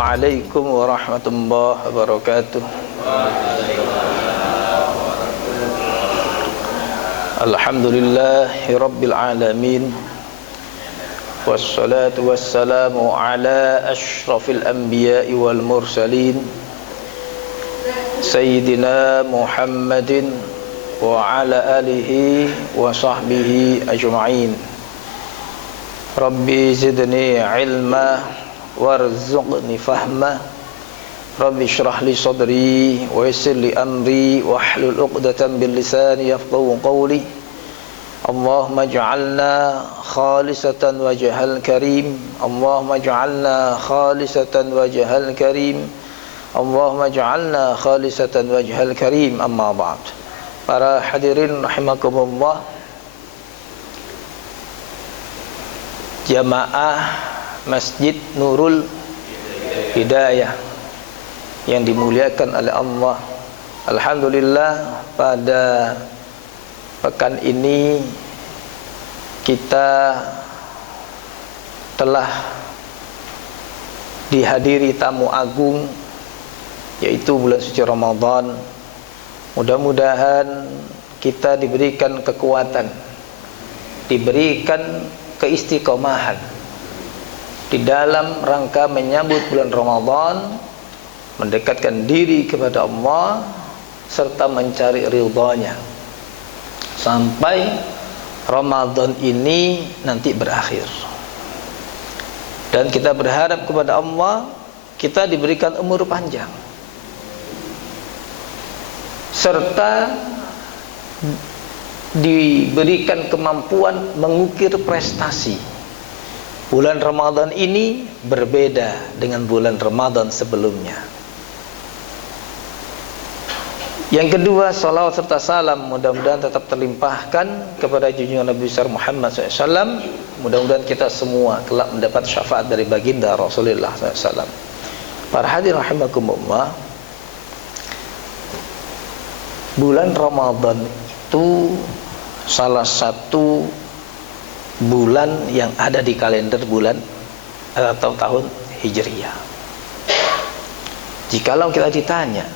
Assalamualaikum warahmatullahi wabarakatuh. Alhamdulillahi rabbil alamin. Wassalatu wassalamu ala ashrafil anbiya'i wal mursalin Sayyidina Muhammadin wa ala alihi wa sahbihi ajma'in. Rabbi zidni ilma warzuqni fahma. Rabbi shrah li sadri wa yassir li amri wahlul 'uqdatam min lisani yafqahu qawli. Allahumma ij'alna khalisatan wajhal karim. Allahumma ij'alna khalisatan wajhal karim. Allahumma ij'alna khalisatan wajhal karim. Amma ba'd. Para hadirin rahimakumullah, jamaah Masjid Nurul Hidayah yang dimuliakan oleh Allah. Alhamdulillah, pada pekan ini kita telah dihadiri tamu agung, yaitu bulan suci Ramadan. Mudah-mudahan kita diberikan kekuatan, diberikan keistiqomahan di dalam rangka menyambut bulan Ramadan, mendekatkan diri kepada Allah serta mencari ridhanya sampai Ramadan ini nanti berakhir. Dan kita berharap kepada Allah kita diberikan umur panjang serta diberikan kemampuan mengukir prestasi. Bulan Ramadan ini berbeda dengan bulan Ramadan sebelumnya. Yang kedua, salawat serta salam mudah-mudahan tetap terlimpahkan kepada junjungan Nabi besar Muhammad SAW. Mudah-mudahan kita semua kelak mendapat syafaat dari baginda Rasulullah SAW. Para hadirin rahimakumullah, bulan Ramadan itu salah satu bulan yang ada di kalender bulan atau tahun Hijriyah. Jikalau kita ditanya,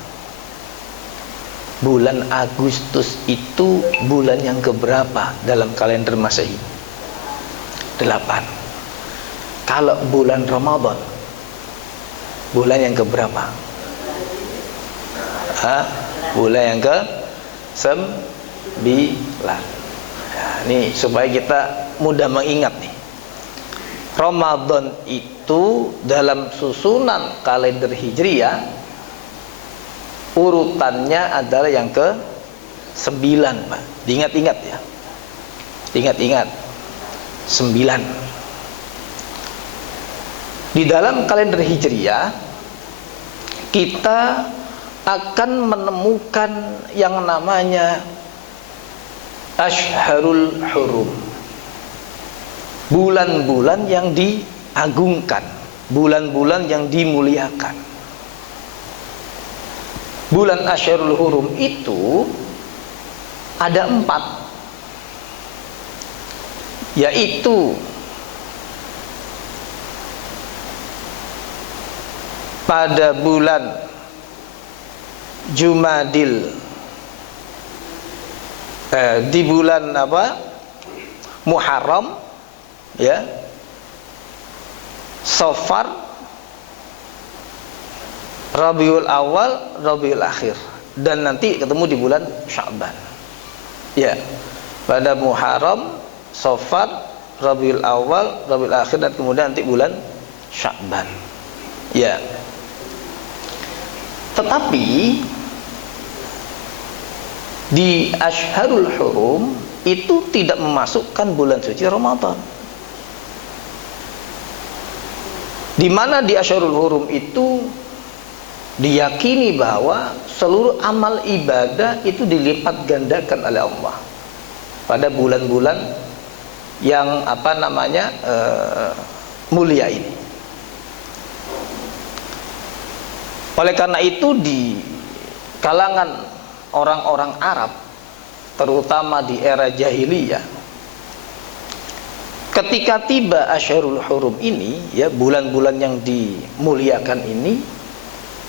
bulan Agustus itu bulan yang keberapa dalam kalender Masehi? 8. Kalau bulan Ramadan, bulan yang keberapa? Bulan yang ke-9. Ini supaya kita mudah mengingat nih. Ramadan itu dalam susunan kalender Hijriyah urutannya adalah yang ke-9, Pak. Diingat-ingat ya. Ingat-ingat. 9. Di dalam kalender Hijriyah kita akan menemukan yang namanya Ashharul Hurum, bulan-bulan yang diagungkan, bulan-bulan yang dimuliakan. Bulan Ashharul Hurum itu ada 4, yaitu pada bulan Jumadil, di bulan Muharram, ya, Safar, Rabiul Awal, Rabiul Akhir, dan nanti ketemu di bulan Sya'ban. Ya, pada Muharram, Safar, Rabiul Awal, Rabiul Akhir, dan kemudian nanti bulan Sya'ban. Ya. Tetapi di Ashharul Hurum itu tidak memasukkan bulan suci Ramadan. Di mana di Ashharul Hurum itu diyakini bahwa seluruh amal ibadah itu dilipat gandakan oleh Allah pada bulan-bulan yang mulia ini. Oleh karena itu di kalangan orang-orang Arab, terutama di era jahiliyah, ketika tiba Asyhurul Hurum ini, ya, bulan-bulan yang dimuliakan ini,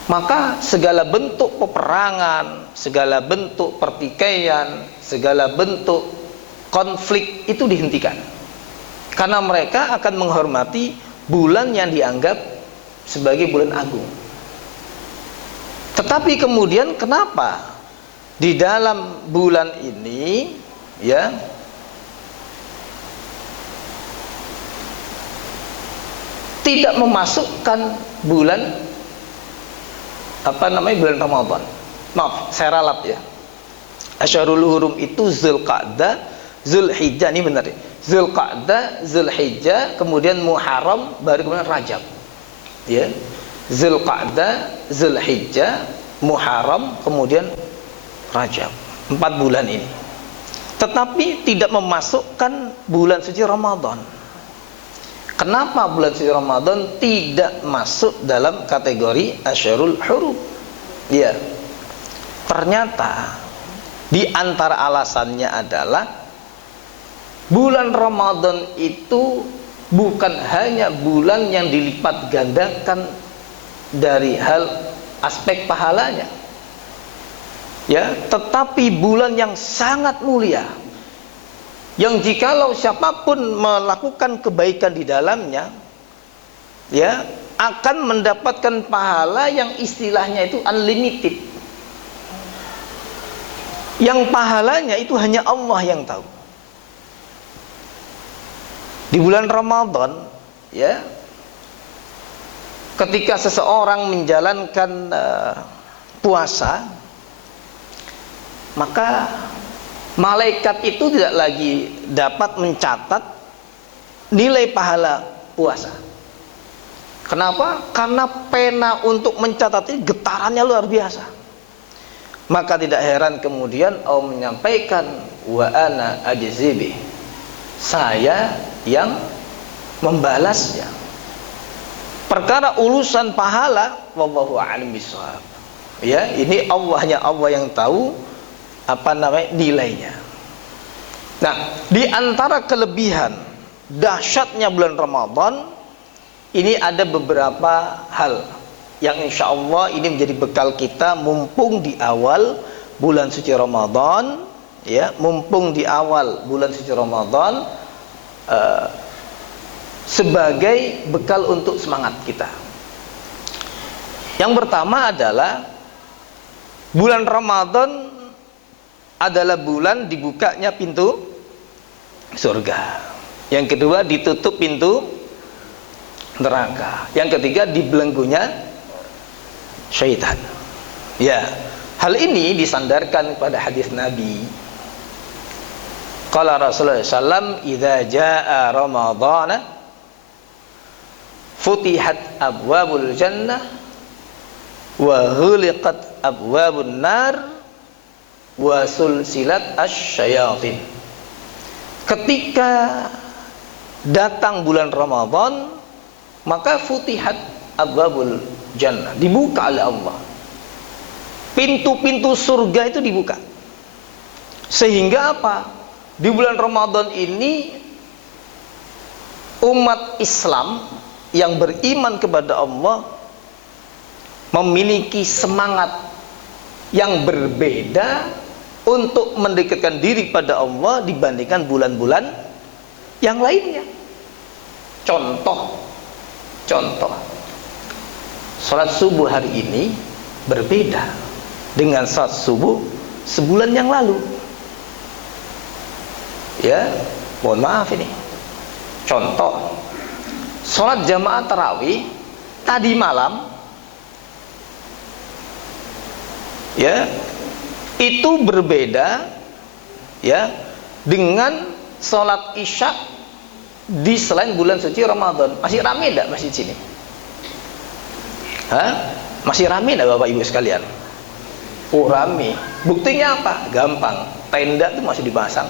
maka segala bentuk peperangan, segala bentuk pertikaian, segala bentuk konflik itu dihentikan. Karena mereka akan menghormati bulan yang dianggap sebagai bulan agung. Tetapi kemudian kenapa di dalam bulan ini, ya, tidak memasukkan bulan bulan Ramadan? Maaf, saya ralat ya. Asyhurul Hurum itu Zulqa'dah, Zulhijjah, ini benar ya. Zulqa'dah, Zulhijjah, kemudian Muharram, baru kemudian Rajab. Ya. Zulqa'dah, Zulhijjah, Muharram, kemudian Rajab. 4 bulan ini. Tetapi tidak memasukkan bulan suci Ramadan. Kenapa bulan suci Ramadan tidak masuk dalam kategori Asyhurul Hurum? Ya, ternyata di antara alasannya adalah bulan Ramadan itu bukan hanya bulan yang dilipat gandakan dari hal aspek pahalanya, ya, tetapi bulan yang sangat mulia, yang jikalau siapapun melakukan kebaikan di dalamnya, ya, akan mendapatkan pahala yang istilahnya itu unlimited, yang pahalanya itu hanya Allah yang tahu. Di bulan Ramadan, ya, ketika seseorang menjalankan puasa, maka malaikat itu tidak lagi dapat mencatat nilai pahala puasa. Kenapa? Karena pena untuk mencatat ini getarannya luar biasa. Maka tidak heran kemudian Allah menyampaikan, wa ana ajzibi, saya yang membalasnya. Perkara urusan pahala, wallahu a'lam bishawab. Ya, ini Allahnya Allah yang tahu nilainya. Nah, di antara kelebihan dahsyatnya bulan Ramadan ini ada beberapa hal yang insya Allah ini menjadi bekal kita mumpung di awal bulan suci Ramadan, ya, mumpung di awal bulan suci Ramadan, sebagai bekal untuk semangat kita. Yang pertama adalah bulan Ramadan adalah bulan dibukanya pintu surga. Yang kedua, ditutup pintu neraka. Yang ketiga, dibelenggunya syaitan. Ya, hal ini disandarkan pada hadis Nabi. Qala Rasulullah sallallahu alaihi wasallam, "Idza jaa Ramadhan futihat abwabul jannah wa ghuliqat abwabun nar wa sulsilat asyayatin." Ketika datang bulan Ramadan, maka futihat abwabul jannah, dibuka oleh Allah. Pintu-pintu surga itu dibuka. Sehingga apa? Di bulan Ramadan ini umat Islam yang beriman kepada Allah memiliki semangat yang berbeda untuk mendekatkan diri pada Allah dibandingkan bulan-bulan yang lainnya. Contoh salat subuh hari ini berbeda dengan salat subuh sebulan yang lalu. Ya, mohon maaf ini. Contoh, salat jamaah tarawih tadi malam, ya, itu berbeda, ya, dengan salat isya di selain bulan suci Ramadan. Masih ramai enggak masjid sini? Hah? Masih ramai enggak Bapak Ibu sekalian? Oh, ramai. Buktinya apa? Gampang. Tenda itu masih dipasang.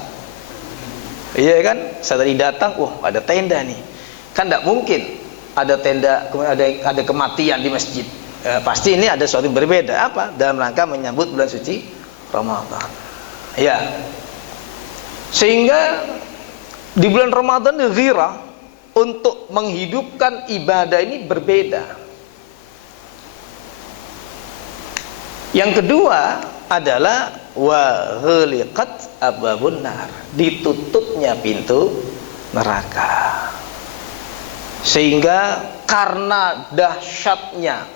Iya kan? Saya tadi datang, ada tenda nih. Kan enggak mungkin ada tenda kemudian ada kematian di masjid. Pasti ini ada sesuatu yang berbeda. Apa? Dalam rangka menyambut bulan suci Ramadan. Ya. Sehingga Di bulan Ramadan ghirah untuk menghidupkan ibadah ini berbeda. Yang kedua adalah wa ghaliqat abwabun nar, ditutupnya pintu neraka. Sehingga karena dahsyatnya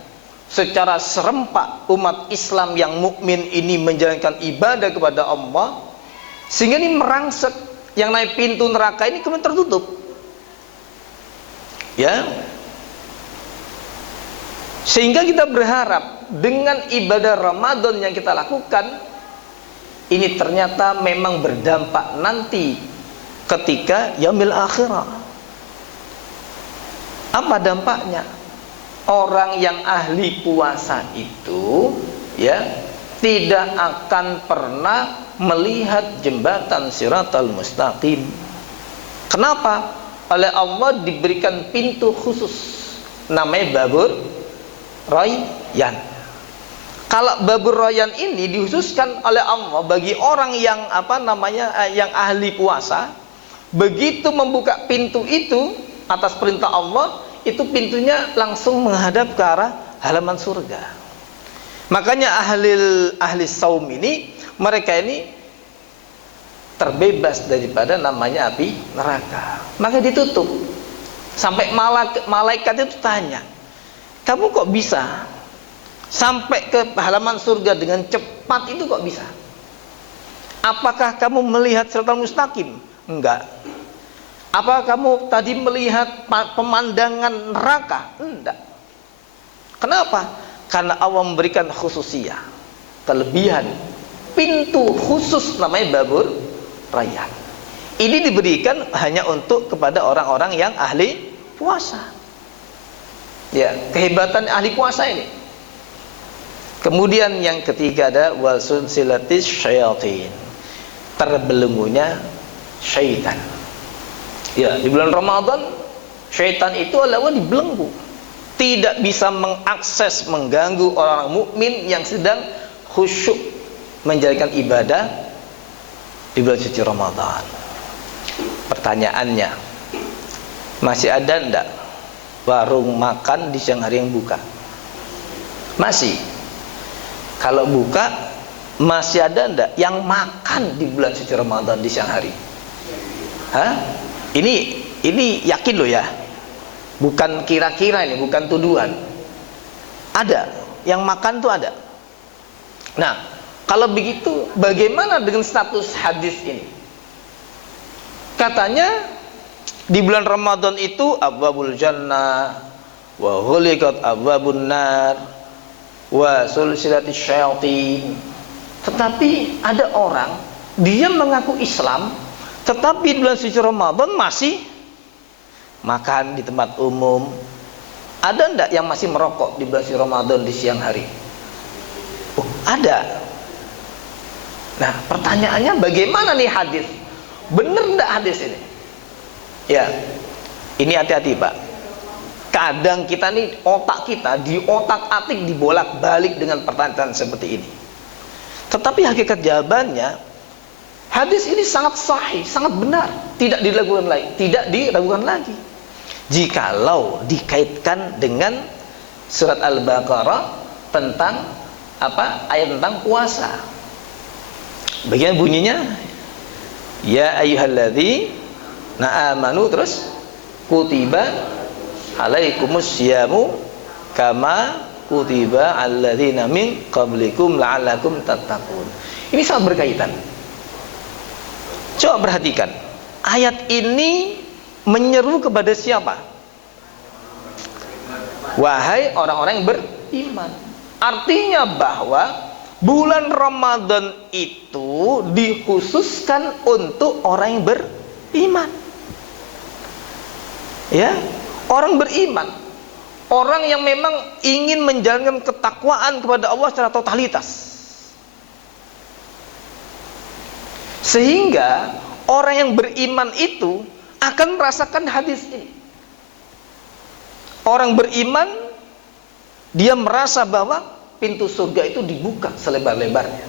secara serempak umat Islam yang mukmin ini menjalankan ibadah kepada Allah, sehingga ini merangsek yang naik pintu neraka ini kemudian tertutup. Ya. Sehingga kita berharap dengan ibadah Ramadan yang kita lakukan ini ternyata memang berdampak nanti ketika yaumil akhirah. Apa dampaknya? Orang yang ahli puasa itu ya tidak akan pernah melihat jembatan Shiratal Mustaqim. Kenapa? Oleh Allah diberikan pintu khusus namanya Babur Rayyan. Kalau Babur Rayyan ini dikhususkan oleh Allah bagi orang yang yang ahli puasa, begitu membuka pintu itu atas perintah Allah, itu pintunya langsung menghadap ke arah halaman surga. Makanya ahli saum ini, mereka ini terbebas daripada namanya api neraka. Maka ditutup. Sampai malaikat itu tanya, kamu kok bisa sampai ke halaman surga dengan cepat itu, kok bisa? Apakah kamu melihat Shiratal Mustaqim? Enggak. Apakah kamu tadi melihat pemandangan neraka? Enggak. Kenapa? Karena Allah memberikan khususiyah, kelebihan, pintu khusus namanya Babur Rayyan. Ini diberikan hanya untuk kepada orang-orang yang ahli puasa. Ya, kehebatan ahli puasa ini. Kemudian yang ketiga ada wasulsilatis syayatin, terbelenggunya syaitan. Ya, di bulan Ramadan syaitan itu adalah dibelenggu, tidak bisa mengakses, mengganggu orang mukmin yang sedang khusyuk menjalankan ibadah di bulan suci Ramadan. Pertanyaannya, masih ada enggak warung makan di siang hari yang buka? Masih. Kalau buka, masih ada enggak yang makan di bulan suci Ramadan di siang hari? Hah? Ini yakin loh ya, bukan kira-kira, ini bukan tuduhan. Ada yang makan tuh ada. Nah, kalau begitu bagaimana dengan status hadis ini? Katanya di bulan Ramadan itu abwabul jannah wa ghuliqat abwabun nar wa sulsilatis syayatin. Tetapi ada orang, dia mengaku Islam, tetapi di bulan suci Ramadan masih makan di tempat umum. Ada enggak yang masih merokok di bulan suci Ramadan di siang hari? Oh, ada. Nah, pertanyaannya bagaimana nih hadis? Benar enggak hadis ini? Ya, ini hati-hati Pak. Kadang kita nih, otak kita diotak-atik, dibolak-balik dengan pertanyaan seperti ini. Tetapi hakikat jawabannya, hadis ini sangat sahih, sangat benar, tidak diragukan lagi. Jikalau dikaitkan dengan surat Al-Baqarah tentang ayat tentang puasa. Bagian bunyinya, ya ayyuhalladzina amanu, terus kutiba alaikumus syiyamu kama kutiba alladzina min qablikum la'allakum tattaqun. Ini sangat berkaitan. Coba perhatikan, ayat ini menyeru kepada siapa? Wahai orang-orang yang beriman. Artinya bahwa bulan Ramadan itu dikhususkan untuk orang yang beriman. Ya, orang beriman, orang yang memang ingin menjalankan ketakwaan kepada Allah secara totalitas. Sehingga orang yang beriman itu akan merasakan hadis ini. Orang beriman, dia merasa bahwa pintu surga itu dibuka selebar-lebarnya.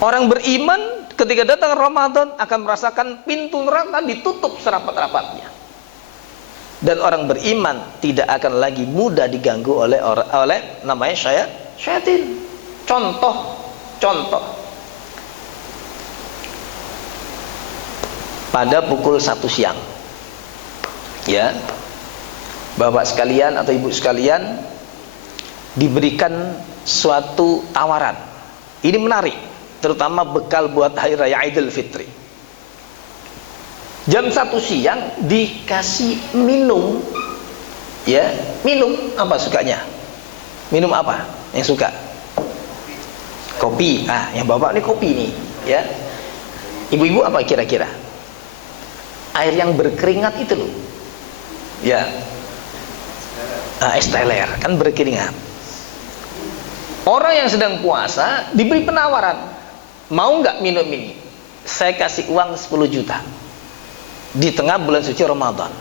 Orang beriman ketika datang Ramadan akan merasakan pintu neraka ditutup serapat-rapatnya. Dan orang beriman tidak akan lagi mudah diganggu oleh namanya syaitan. Contoh pada pukul 1 siang, ya, bapak sekalian atau ibu sekalian diberikan suatu tawaran. Ini menarik, terutama bekal buat hari raya Idul Fitri. Jam 1 siang dikasih minum, ya, minum apa sukanya? Minum apa yang suka? Kopi. Ah, yang bapak ini kopi nih, ya. Ibu-ibu apa kira-kira? Air yang berkeringat itu loh, ya. Es teler kan berkeringat. Orang yang sedang puasa diberi penawaran, mau nggak minum ini? Saya kasih uang 10 juta. Di tengah bulan suci Ramadan,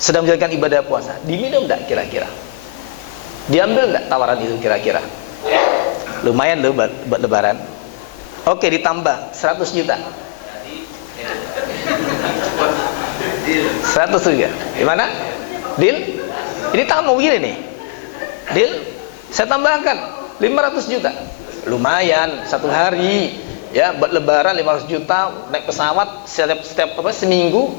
sedang menjalankan ibadah puasa, diminum nggak kira-kira? Diambil nggak tawaran itu kira-kira? Lumayan loh buat lebaran. Oke, ditambah 100 juta. 100 juga. Gimana? Deal? Ini tangan mau begini nih. Deal? Saya tambahkan 500 juta. Lumayan, 1 hari. Ya, buat lebaran 500 juta, naik pesawat setiap seminggu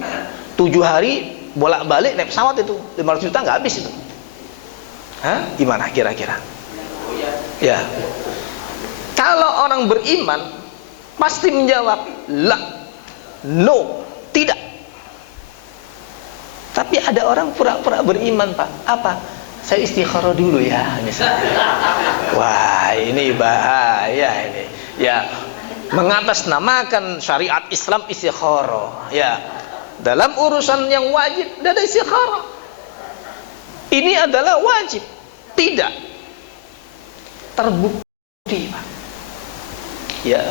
7 hari bolak-balik naik pesawat itu 500 juta nggak habis itu. Hah? Gimana kira-kira? Ya. Kalau orang beriman pasti menjawab la, no, tidak. Tapi ada orang pura-pura beriman, Pak. Apa? Saya istikharah dulu ya, misalnya. Wah, ini bahaya ini. Ya, mengatasnamakan syariat Islam istikharah, ya. Dalam urusan yang wajib ada istikharah. Ini adalah wajib, tidak terbukti, Pak. Ya,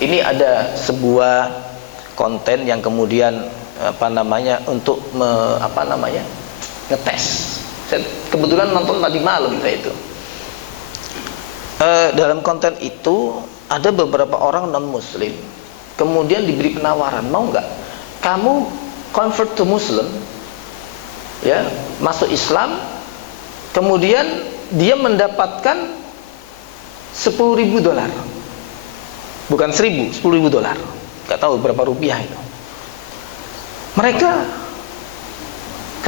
ini ada sebuah konten yang kemudian untuk ngetes. Saya kebetulan nonton tadi malam itu. Dalam konten itu ada beberapa orang non muslim kemudian diberi penawaran, mau nggak kamu convert to Muslim, ya, masuk Islam, kemudian dia mendapatkan $10.000, bukan 1.000, $10.000, nggak tahu berapa rupiah itu. Mereka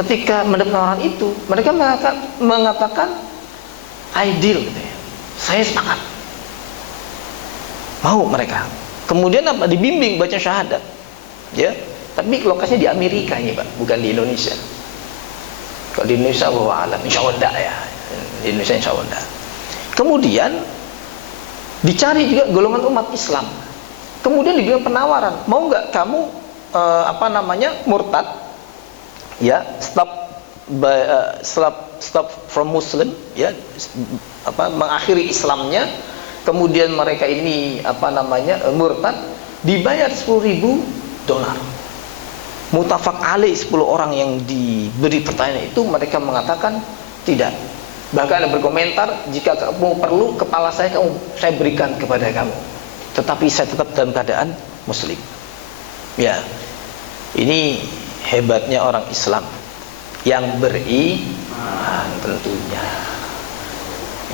ketika mendapat penawaran itu, mereka mengatakan ideal, gitu ya. Saya sepakat. Mau mereka. Kemudian apa? Dibimbing baca syahadat. Ya. Tapi lokasinya di Amerika ini, Pak, bukan di Indonesia. Kalau di Indonesia bahwa alam, insyaallah enggak ya. Di Indonesia insyaallah enggak. Kemudian dicari juga golongan umat Islam. Kemudian diberikan penawaran, mau nggak kamu murtad, ya, stop from Muslim, ya, mengakhiri Islamnya. Kemudian mereka ini murtad, dibayar $10.000. Mutafak alaih 10 orang yang diberi pertanyaan itu, mereka mengatakan tidak. Bahkan ada berkomentar, jika kamu perlu kepala saya berikan kepada kamu, tetapi saya tetap dalam keadaan muslim. Ya, ini hebatnya orang Islam yang beriman tentunya.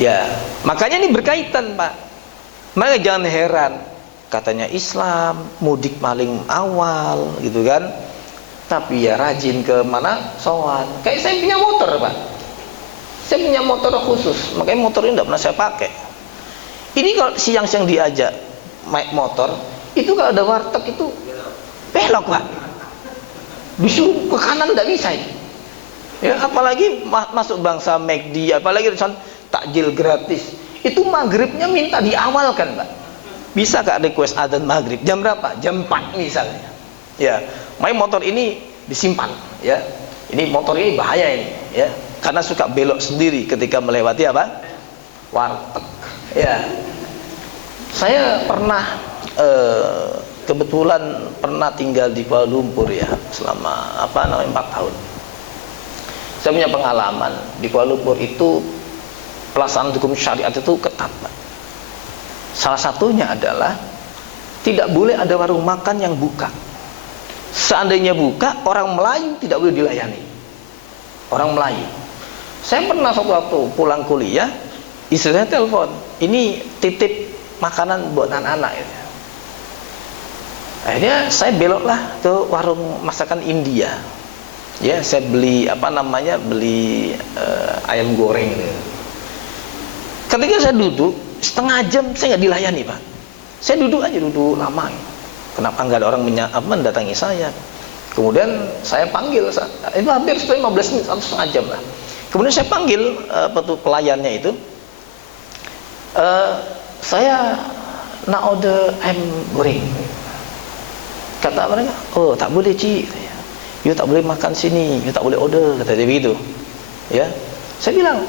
Ya, makanya ini berkaitan, Pak. Maka jangan heran, katanya Islam mudik paling awal, gitu kan? Tapi ya rajin ke mana? Sowan. Kayak saya punya motor, Pak. Saya punya motor khusus, makanya motor ini tidak pernah saya pakai. Ini kalau siang-siang diajak naik motor, itu kalau ada warteg itu belok, Pak. Disuruh ke kanan tidak bisa ini. Ya, apalagi masuk bangsa McD, apalagi takjil gratis. Itu maghribnya minta diawalkan, Pak. Bisa Kak request adzan maghrib jam berapa? Jam 4 misalnya. Ya, main motor ini disimpan, ya. Ini motor ini bahaya ini, ya. Karena suka belok sendiri ketika melewati warteg. Ya. Saya pernah kebetulan pernah tinggal di Kuala Lumpur, ya, selama 4 tahun. Saya punya pengalaman di Kuala Lumpur itu pelaksanaan hukum syariat itu ketat, Pak. Salah satunya adalah tidak boleh ada warung makan yang buka. Seandainya buka, orang Melayu tidak boleh dilayani. Orang Melayu. Saya pernah suatu waktu pulang kuliah, istri saya telepon, ini titip makanan buat anak-anak gitu. Akhirnya saya beloklah ke warung masakan India. Ya, saya beli beli ayam goreng gitu. Ketika saya duduk setengah jam, saya nggak dilayani, Pak. Saya duduk lama gitu. Kenapa nggak ada orang mendatangi saya? Kemudian saya panggil, itu hampir 15 menit atau setengah jam lah. Kemudian saya panggil pelayannya itu, saya nak order ayam goreng. Kata mereka, oh tak boleh cik, you tak boleh makan sini, you tak boleh order, kata dia begitu. Ya, saya bilang,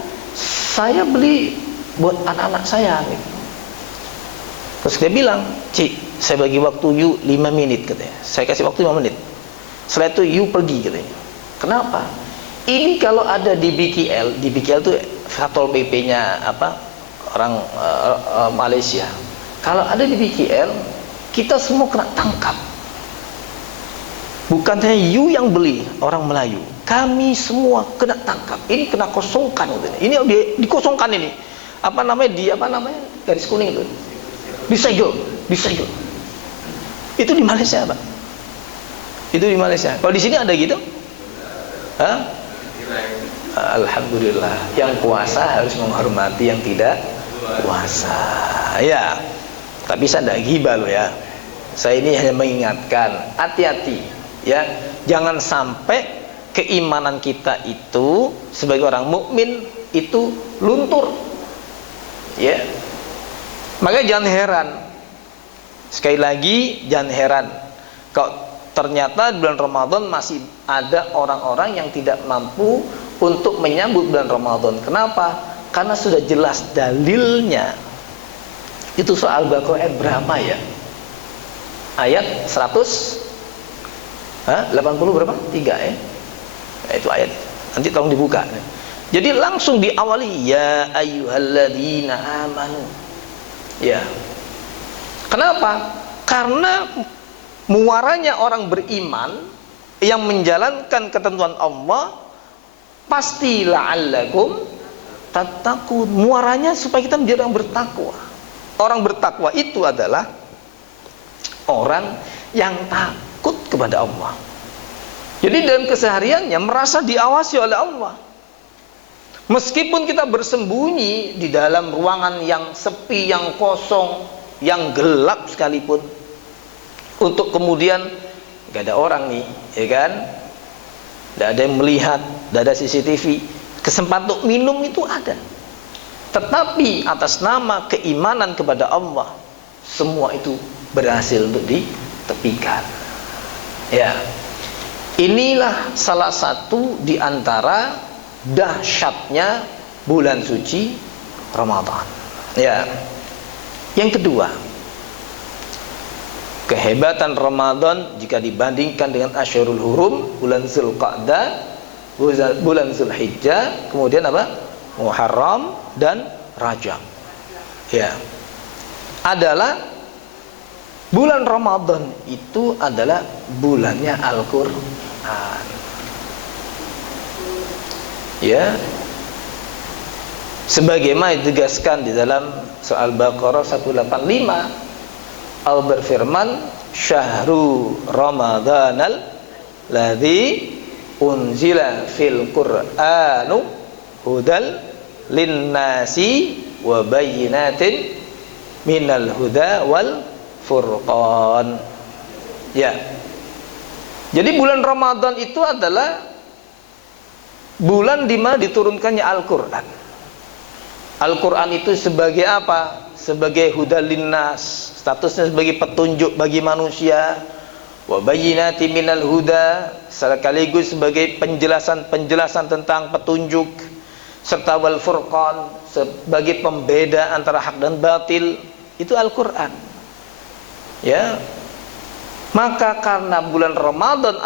saya beli buat anak-anak saya. Terus dia bilang, cik, saya bagi waktu you 5 menit katanya. Saya kasih waktu 5 menit. Setelah itu you pergi katanya. Kenapa? Ini kalau ada di BKL itu Satpol PP-nya orang Malaysia. Kalau ada di BKL, kita semua kena tangkap. Bukan hanya you yang beli, orang Melayu. Kami semua kena tangkap. Ini kena kosongkan katanya. Ini dikosongkan ini. Garis kuning itu. Disegel. Itu di Malaysia, Pak. Itu di Malaysia. Kalau di sini ada gitu? Hah? Alhamdulillah. Yang puasa harus menghormati yang tidak puasa. Ya. Tapi saya tidak ghibah loh ya. Saya ini hanya mengingatkan, hati-hati ya. Jangan sampai keimanan kita itu sebagai orang mukmin itu luntur. Ya. Maka jangan heran. Sekali lagi jangan heran kalau ternyata bulan Ramadan masih ada orang-orang yang tidak mampu untuk menyambut bulan Ramadan. Kenapa? Karena sudah jelas dalilnya. Itu soal Al-Baqarah ayat berapa ya? Ayat 80 berapa? 3 ya? Itu ayat. Nanti tolong dibuka. Jadi langsung diawali ya ayyuhalladzina amanu. Ya. Kenapa? Karena muaranya orang beriman yang menjalankan ketentuan Allah pasti la'allakum tattaqun. Muaranya supaya kita menjadi orang bertakwa. Orang bertakwa itu adalah orang yang takut kepada Allah. Jadi dalam kesehariannya merasa diawasi oleh Allah. Meskipun kita bersembunyi di dalam ruangan yang sepi, yang kosong, yang gelap sekalipun, untuk kemudian gak ada orang nih, ya kan? Gak ada yang melihat, gak ada CCTV, kesempatan untuk minum itu ada. Tetapi atas nama keimanan kepada Allah, semua itu berhasil untuk ditepikan. Ya, inilah salah satu di antara dahsyatnya bulan suci Ramadan. Ya. Yang kedua, kehebatan Ramadan jika dibandingkan dengan Asyurul Hurum, bulan Zulqa'dah, bulan Zulhijjah, kemudian apa? Muharram dan Rajab. Ya. Adalah bulan Ramadan itu adalah bulannya Al-Qur'an. Ya. Sebagaimana ditegaskan di dalam surah Al-Baqarah 185, Allah berfirman, "Syahrul Ramadanal ladzi unzila fil Qur'anu hudal linnasi wa bayyinatin minal huda wal furqan." Ya. Jadi bulan Ramadan itu adalah bulan di mana diturunkannya Al-Qur'an. Al-Quran itu sebagai apa? Sebagai hudal linnas, statusnya sebagai petunjuk bagi manusia. Wa bayyinati minal huda, sekaligus sebagai penjelasan tentang petunjuk, serta wal furqan, sebagai pembeda antara hak dan batil. Itu Al-Quran. Ya. Maka karena bulan Ramadan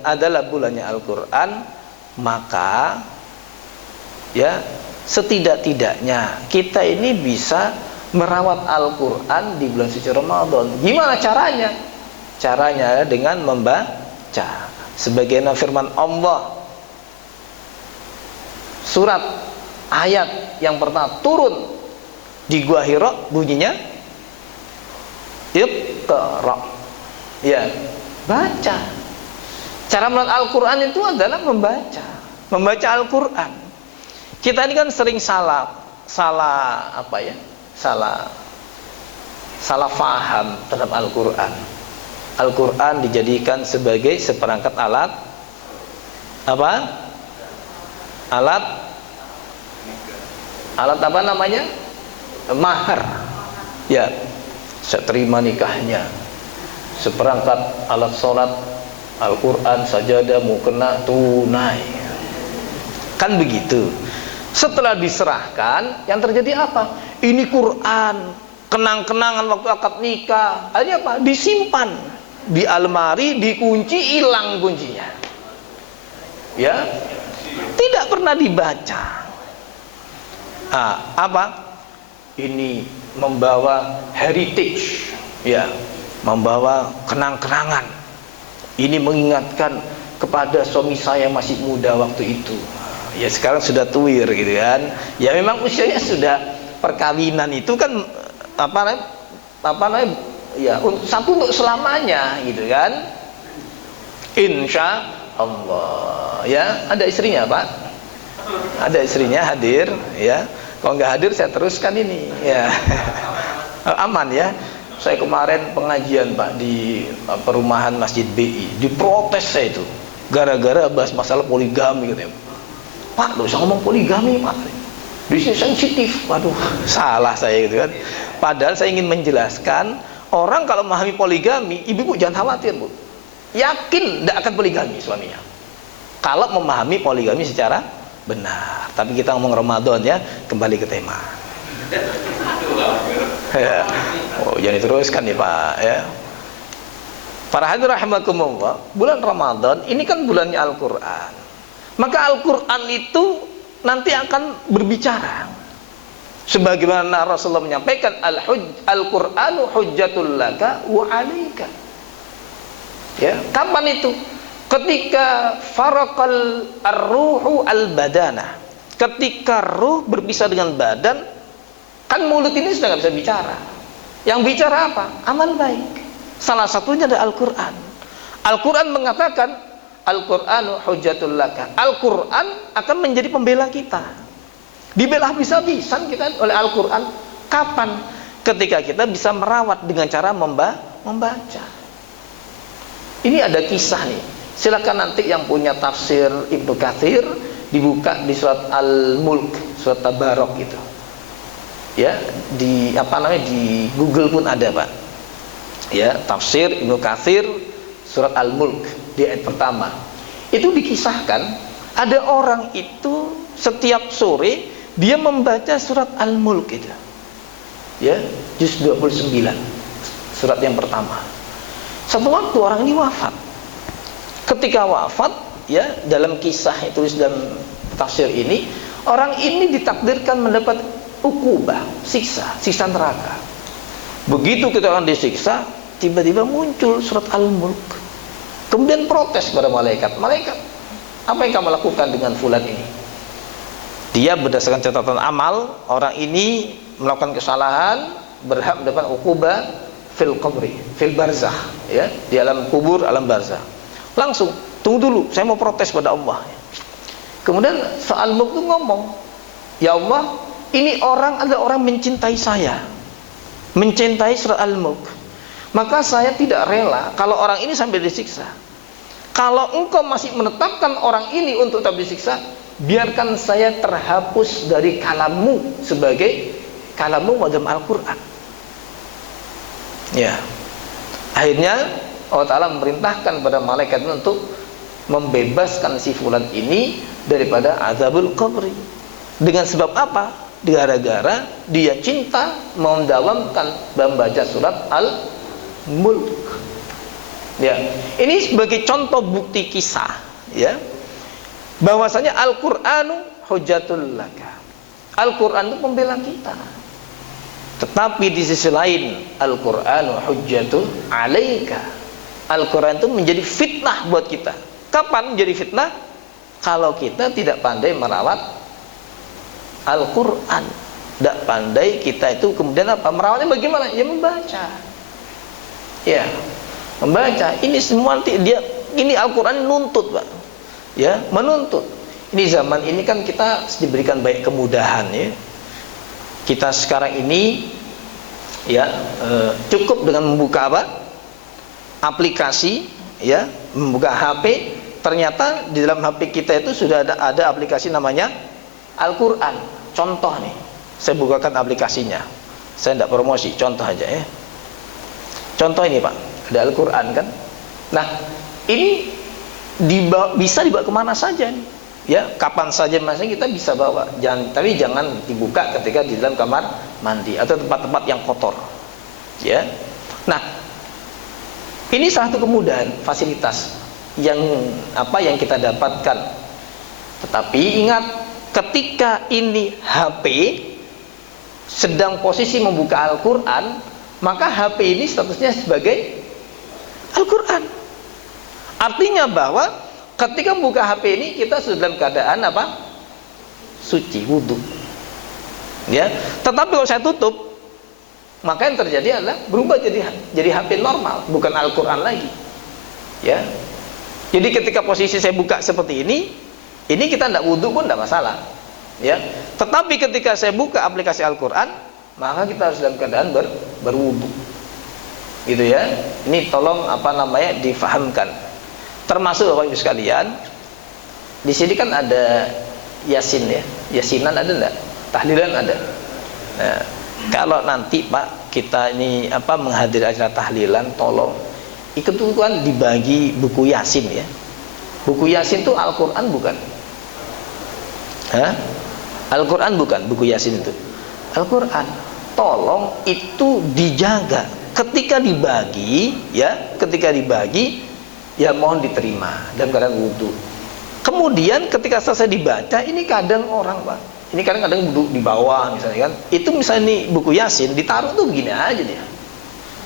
adalah bulannya Al-Quran, maka ya, setidak-tidaknya kita ini bisa merawat Al-Quran di bulan suci Ramadan. Gimana caranya? Caranya dengan membaca. Sebagaimana firman Allah, surat ayat yang pernah turun di Gua Hira bunyinya Iqra. Ya, baca. Cara melihat Al-Quran itu adalah membaca Al-Quran. Kita ini kan sering salah faham terhadap Al-Quran. Al-Quran dijadikan sebagai seperangkat alat apa? Alat apa namanya? Mahar. Ya, saya terima nikahnya. Seperangkat alat sholat, Al-Quran, sajadah, mukena, tunai. Kan begitu. Setelah diserahkan, yang terjadi apa? Ini Quran, kenang-kenangan waktu akad nikah. Akhirnya apa? Disimpan di almari, dikunci, hilang kuncinya. Ya, tidak pernah dibaca. Apa? Ini membawa heritage, ya, membawa kenang-kenangan. Ini mengingatkan kepada suami saya masih muda waktu itu. Ya sekarang sudah tuir gitu kan. Ya memang usianya sudah, perkawinan itu kan apa namanya ya satu untuk selamanya gitu kan. Insya Allah. Ya, ada istrinya Pak? Ada istrinya hadir ya. Kalau nggak hadir saya teruskan ini ya. Aman ya. Saya kemarin pengajian Pak di perumahan Masjid BI, diprotes saya itu gara-gara bahas masalah poligami gitu ya. Pak, lu usah ngomong poligami Pak, di sini sensitif. Waduh, salah saya gitu kan. Padahal saya ingin menjelaskan, orang kalau memahami poligami, ibu jangan khawatir Bu, yakin tidak akan poligami suaminya kalau memahami poligami secara benar. Tapi kita ngomong Ramadan ya, kembali ke tema. Ya. Oh, jangan diteruskan nih Pak ya. Para hadirin rahimakumullah, bulan Ramadan ini kan bulannya Al-Quran. Maka Al-Quran itu nanti akan berbicara. Sebagaimana Rasulullah menyampaikan, Al-Qur'anu hujjatul laka wa 'alaika. Ya, kapan itu? Ketika faraqal ar-ruhu al-badana. Ketika ruh berpisah dengan badan, kan mulut ini sudah nggak bisa bicara. Yang bicara apa? Amal baik. Salah satunya ada Al-Quran. Al-Quran mengatakan, Al-Qur'anu hujjatul laka. Al-Quran akan menjadi pembela kita. Dibela bisa-bisan kita oleh Al-Quran. Kapan? Ketika kita bisa merawat dengan cara membaca. Ini ada kisah nih. Silakan nanti yang punya tafsir Ibnu Katsir dibuka di surat Al-Mulk, surat Tabarok itu. Ya, di Google pun ada Pak. Ya, tafsir Ibnu Katsir surat Al-Mulk di ayat pertama. Itu dikisahkan ada orang itu setiap sore dia membaca surat Al-Mulk itu. Ya, juz 29. Surat yang pertama. Satu waktu orang ini wafat. Ketika wafat, ya, dalam kisah itu dalam tafsir ini, orang ini ditakdirkan mendapat ukubah, siksa neraka. Begitu kita orang disiksa, tiba-tiba muncul surat Al-Mulk. Kemudian protes kepada malaikat, apa yang kamu lakukan dengan fulan ini? Dia berdasarkan catatan amal, orang ini melakukan kesalahan, berhak mendapat ukubah fil qabri, fil barzah, ya, di alam kubur, alam barzah. Langsung, tunggu dulu, saya mau protes pada Allah. Kemudian soal Mulk itu ngomong, ya Allah, ini orang ada orang mencintai saya, mencintai surat Al-Mulk. Maka saya tidak rela kalau orang ini sampai disiksa. Kalau engkau masih menetapkan orang ini untuk tetap disiksa, biarkan saya terhapus dari kalammu sebagai kalammu dalam Al-Quran. Ya, akhirnya Allah Ta'ala memerintahkan pada malaikat untuk membebaskan si fulan ini daripada azabul qabri. Dengan sebab apa? Gara-gara dia cinta mendawamkan membaca surat Al-Mulk. Ya, ini sebagai contoh bukti kisah, ya, bahwasanya Al-Qur'anu hujjatul laka. Al-Qur'an itu pembela kita. Tetapi di sisi lain, Al-Qur'anu hujjatun 'alaika. Al-Qur'an itu menjadi fitnah buat kita. Kapan menjadi fitnah? Kalau kita tidak pandai merawat Al-Qur'an. Tidak pandai kita itu kemudian apa? Merawatnya bagaimana? Ya membaca. Ya, membaca. Ini semua nanti ini Al-Qur'an nuntut, Pak. Ya, menuntut. Ini zaman ini kan kita diberikan banyak kemudahan ya. Kita sekarang ini ya cukup dengan membuka apa? Aplikasi ya, membuka HP, ternyata di dalam HP kita itu sudah ada aplikasi namanya Al-Qur'an. Contoh nih, saya bukakan aplikasinya. Saya tidak promosi, contoh aja ya. Contoh ini Pak, ada Al-Qur'an kan. Nah, ini bisa dibawa kemana saja nih. Ya, kapan saja masanya kita bisa bawa. Tapi jangan dibuka ketika di dalam kamar mandi atau tempat-tempat yang kotor. Ya. Nah, ini salah satu kemudahan, fasilitas yang kita dapatkan. Tetapi ingat, ketika ini HP sedang posisi membuka Al-Qur'an, maka HP ini statusnya sebagai Al-Qur'an. Artinya bahwa ketika membuka HP ini kita sudah dalam keadaan apa? Suci, wudu. Ya. Tetapi kalau saya tutup, maka yang terjadi adalah berubah jadi HP normal, bukan Al-Qur'an lagi. Ya. Jadi ketika posisi saya buka seperti ini kita tidak wudu pun tidak masalah. Ya. Tetapi ketika saya buka aplikasi Al-Qur'an, maka kita harus dalam keadaan berwudu. Gitu ya. Ini tolong difahamkan. Termasuk Bapak Ibu sekalian, di sini kan ada Yasin ya, Yasinan ada enggak? Tahlilan ada. Nah, kalau nanti Pak kita ini menghadiri acara tahlilan, tolong ikut kan dibagi buku Yasin ya. Buku Yasin itu Al-Qur'an bukan? Hah? Al-Qur'an bukan buku Yasin itu. Al-Qur'an. Tolong itu dijaga. Ketika dibagi ya mohon diterima dalam keadaan wudu. Kemudian ketika selesai dibaca, ini kadang orang Pak, ini kadang duduk di bawah misalnya kan, itu misalnya nih buku Yasin ditaruh tuh begini aja dia,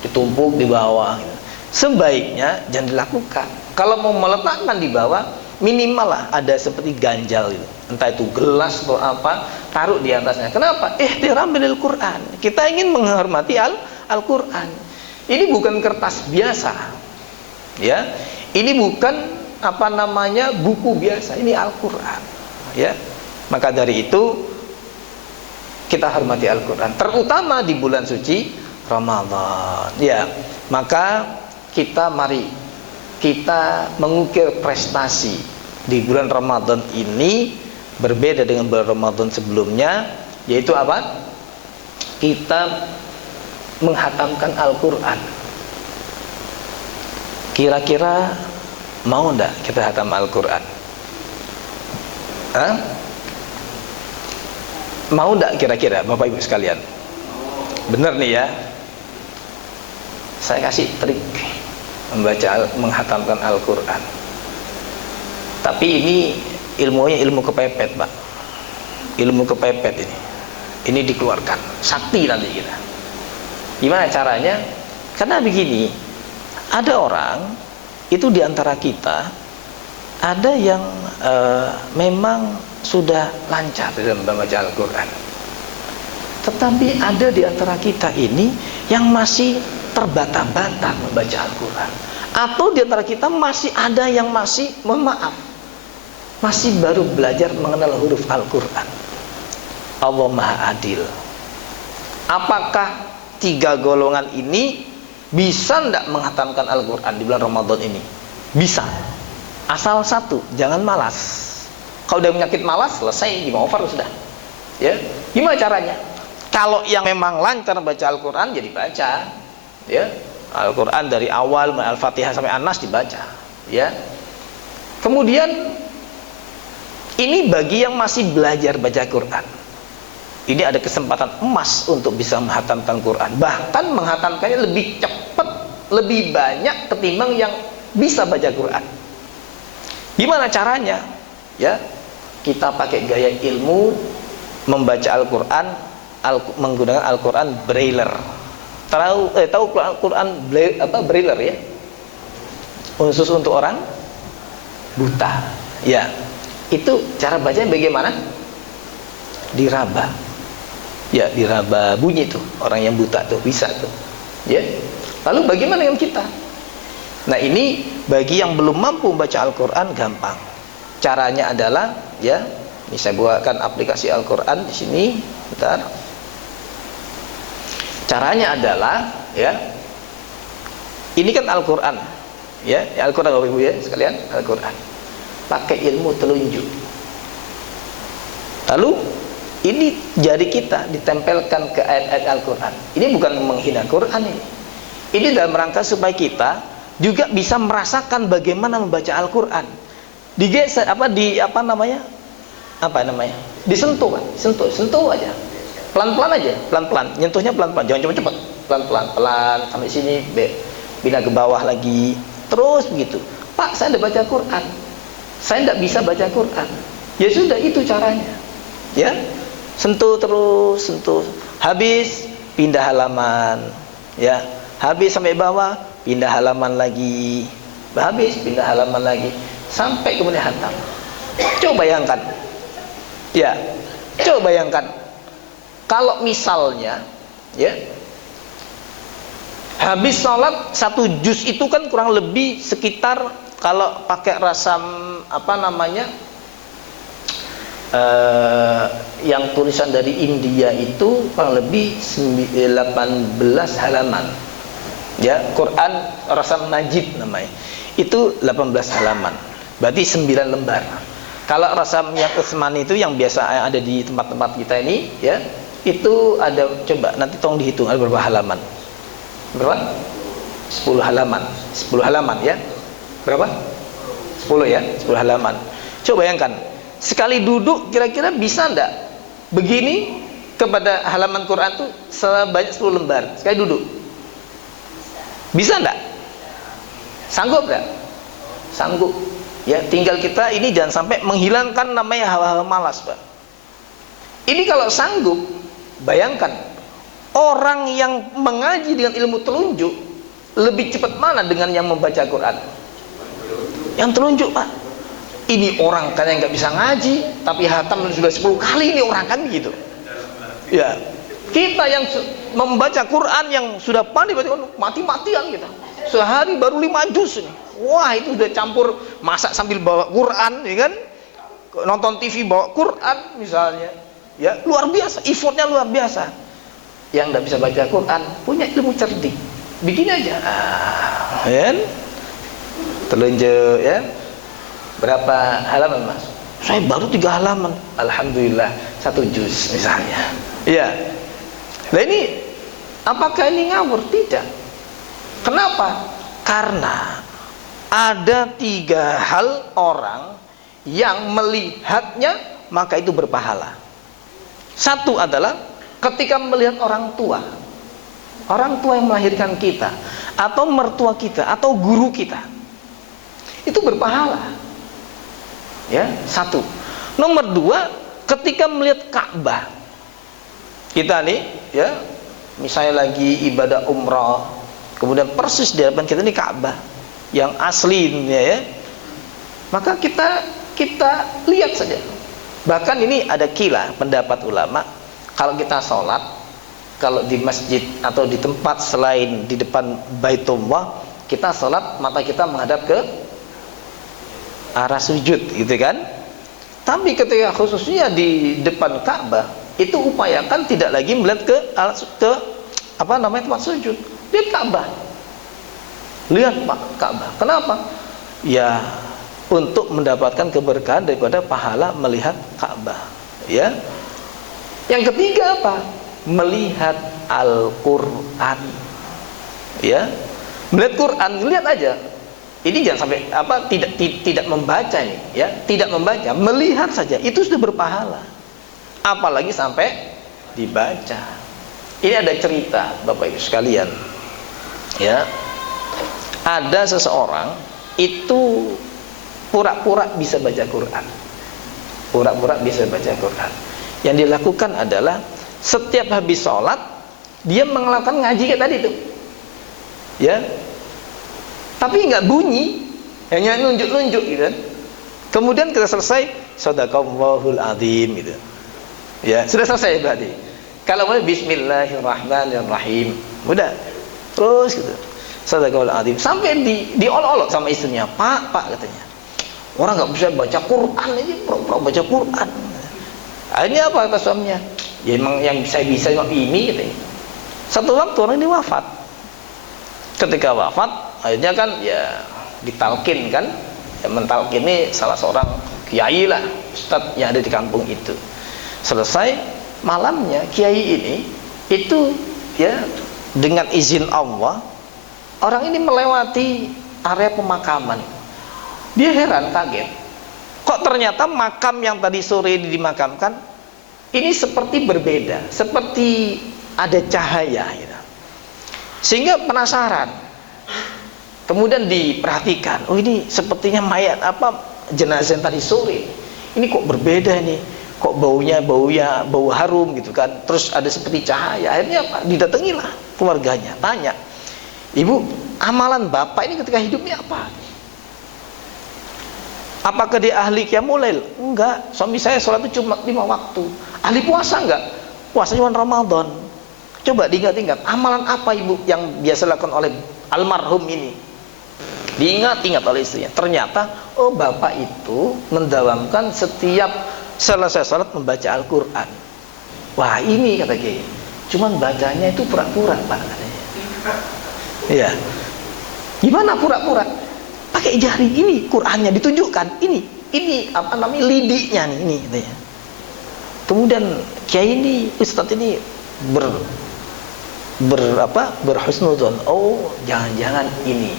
ditumpuk di bawah gitu. Sebaiknya jangan dilakukan. Kalau mau meletakkan di bawah, minimal lah ada seperti ganjal gitu, entah itu gelas atau apa, taruh di atasnya. Kenapa? Ihtiram bil Qur'an. Kita ingin menghormati Al-Qur'an. Ini bukan kertas biasa ya. Ini bukan buku biasa, ini Al-Qur'an ya. Maka dari itu kita hormati Al-Qur'an, terutama di bulan suci Ramadan ya. Maka mari kita mengukir prestasi di bulan Ramadan ini berbeda dengan bulan Ramadan sebelumnya, yaitu apa? Kita menghatamkan Al-Qur'an. Kira-kira mau enggak kita hatam Al-Qur'an? Hah? Mau enggak kira-kira Bapak Ibu sekalian? Benar nih ya. Saya kasih trik menghatamkan Al-Qur'an. Tapi ini ilmunya ilmu kepepet, Pak. Ilmu kepepet ini. Ini dikeluarkan. Sakti nanti kita. Gimana caranya? Karena begini, ada orang itu di antara kita, ada yang memang sudah lancar dalam membaca Al-Qur'an. Tetapi ada di antara kita ini yang masih terbata-bata membaca Al-Qur'an. Atau di antara kita masih ada yang masih, mohon maaf, masih baru belajar mengenal huruf Al-Qur'an. Allah Maha Adil. Apakah tiga golongan ini bisa tidak menghatamkan Al-Qur'an di bulan Ramadan ini? Bisa. Asal satu, jangan malas. Kalau udah penyakit malas, selesai, game over sudah. Ya. Gimana caranya? Kalau yang memang lancar baca Al-Qur'an, jadi baca. Ya. Al-Qur'an dari awal Al-Fatihah sampai An-Nas dibaca. Ya. Kemudian ini bagi yang masih belajar baca Qur'an. Ini ada kesempatan emas untuk bisa menghatamkan Quran. Bahkan menghatamkannya lebih cepat, lebih banyak ketimbang yang bisa baca Quran. Gimana caranya? Ya, kita pakai gaya ilmu membaca Al-Quran menggunakan Al-Quran Braille. Tahu Al-Quran Braille ya? Khusus untuk orang buta. Ya. Itu cara bacanya bagaimana? Diraba. Ya, diraba bunyi tuh. Orang yang buta tuh bisa tuh. Ya. Lalu bagaimana dengan kita? Nah, ini bagi yang belum mampu membaca Al-Quran gampang. Caranya adalah ya, ini saya buatkan aplikasi Al-Quran di sini. Bentar. Caranya adalah ya. Ini kan Al-Quran. Ya, Al-Quran Bapak Ibu ya, sekalian Al-Quran. Pakai ilmu telunjuk. Lalu ini jari kita ditempelkan ke ayat-ayat Al-Quran. Ini bukan menghina Quran ini. Ini dalam rangka supaya kita juga bisa merasakan bagaimana membaca Al-Quran. Digeser disentuh kan? Sentuh aja. Pelan-pelan aja, pelan-pelan. Nyentuhnya pelan-pelan, jangan cepet-cepet. Pelan-pelan, pelan sampai sini, pindah ke bawah lagi. Terus begitu. Pak, saya udah baca Quran. Saya tidak bisa baca Quran. Ya sudah, itu caranya. Ya, sentuh terus, sentuh. Habis pindah halaman. Ya, habis sampai bawah, pindah halaman lagi. Habis pindah halaman lagi sampai kemudian hantam. Coba bayangkan. Ya, coba bayangkan. Kalau misalnya, ya, habis sholat 1 juz itu kan kurang lebih sekitar, kalau pakai rasam yang tulisan dari India itu kurang lebih 18 halaman. Ya, Quran rasam Najib namanya. Itu 18 halaman. Berarti 9 lembar. Kalau rasam yang Utsmani itu yang biasa ada di tempat-tempat kita ini, ya, itu ada, coba nanti tolong dihitung ada berapa halaman. Berapa? 10 halaman. 10 halaman ya. Berapa? 10 ya, 10 halaman. Coba bayangkan, sekali duduk kira-kira bisa enggak begini kepada halaman Quran itu sebanyak 10 lembar sekali duduk? Bisa enggak? Sanggup enggak? Sanggup. Ya, tinggal kita ini jangan sampai menghilangkan namanya hawa-hawa malas, Pak. Ini kalau sanggup, bayangkan orang yang mengaji dengan ilmu telunjuk lebih cepat mana dengan yang membaca Quran? Yang telunjuk, Pak. Ini orang kan yang nggak bisa ngaji, tapi hatam sudah 10 kali, ini orang kan begitu. Ya, kita yang membaca Quran yang sudah pandai baca Quran, mati-matian kita. Sehari baru 5 juz ini. Wah, itu sudah campur masak sambil bawa Quran, ya kan? Nonton TV bawa Quran misalnya. Ya, luar biasa, effortnya luar biasa. Yang nggak bisa baca Quran punya ilmu cerdik. Bikin aja. Ya. Telunjuk ya. Berapa halaman, Mas? Saya baru 3 halaman. Alhamdulillah, 1 juz misalnya. Iya. Nah, ini apakah ini ngawur? Tidak. Kenapa? Karena ada 3 hal orang yang melihatnya maka itu berpahala. Satu adalah ketika melihat orang tua yang melahirkan kita, atau mertua kita, atau guru kita, itu berpahala. Ya, satu. Nomor 2, ketika melihat Ka'bah, kita nih, ya, misalnya lagi ibadah umrah, kemudian persis di hadapan kita ini Ka'bah yang asli, ya, maka kita lihat saja. Bahkan ini ada kilah pendapat ulama, kalau kita sholat, kalau di masjid atau di tempat selain di depan Baitullah, kita sholat mata kita menghadap ke arah sujud, gitu kan? Tapi ketika khususnya di depan Ka'bah, itu upayakan tidak lagi melihat ke tempat sujud. Lihat Ka'bah. Lihat Pak Ka'bah. Kenapa? Ya, untuk mendapatkan keberkahan daripada pahala melihat Ka'bah. Ya. Yang ketiga apa? Melihat Al-Quran. Ya. Melihat Quran, lihat aja. Ini jangan sampai tidak membaca nih, ya. Tidak membaca, melihat saja itu sudah berpahala. Apalagi sampai dibaca. Ini ada cerita, Bapak Ibu sekalian. Ya. Ada seseorang itu pura-pura bisa baca Quran. Pura-pura bisa baca Quran. Yang dilakukan adalah setiap habis sholat dia melakukan ngaji kayak tadi tuh, ya. Tapi nggak bunyi, hanya nunjuk-nunjuk gitu kan. Kemudian kita selesai, shadaqallahul adzim gitu. Ya, sudah selesai berarti. Kalau mulai bismillahirrahmanirrahim, udah. Terus gitu. Shadaqallahul adzim sampai diolok-olok sama istrinya. Pak katanya. Orang nggak bisa baca Quran aja, pura-pura baca Quran. Akhirnya apa kata suaminya? Ya emang yang saya bisa cuma ini katanya. Satu waktu orang ini wafat. Ketika wafat, akhirnya kan ya ditalkin kan. Ya, mentalkin ini salah seorang kiai lah, ustadz yang ada di kampung itu. Selesai malamnya kiai ini itu ya dengan izin Allah, orang ini melewati area pemakaman. Dia heran, kaget. Kok ternyata makam yang tadi sore dimakamkan ini seperti berbeda, seperti ada cahaya gitu. Sehingga penasaran. Kemudian diperhatikan, oh ini sepertinya mayat apa jenazah yang tadi sore. Ini kok berbeda nih, kok baunya bau harum gitu kan. Terus ada seperti cahaya. Akhirnya apa? Didatangilah keluarganya, tanya, ibu, amalan bapak ini ketika hidupnya apa? Apakah dia ahli qiyamul lail? Enggak, suami saya sholat itu cuma 5 waktu. Ahli puasa enggak? Puasa cuma Ramadan. Coba diingat-ingat, amalan apa ibu yang biasa lakukan oleh almarhum ini? Diingat-ingat oleh istrinya. Ternyata, oh bapak itu mendawamkan setiap selesai sholat membaca Al-Quran. Wah ini kata Kiai, cuman bacanya itu pura-pura pak katanya. Iya. Gimana pura-pura? Pakai jari ini Qurannya ditunjukkan. Ini apa namanya lidiknya nih ini katanya. Kemudian Kiai ini, Ustadz ini berhusnudzon. Oh jangan-jangan ini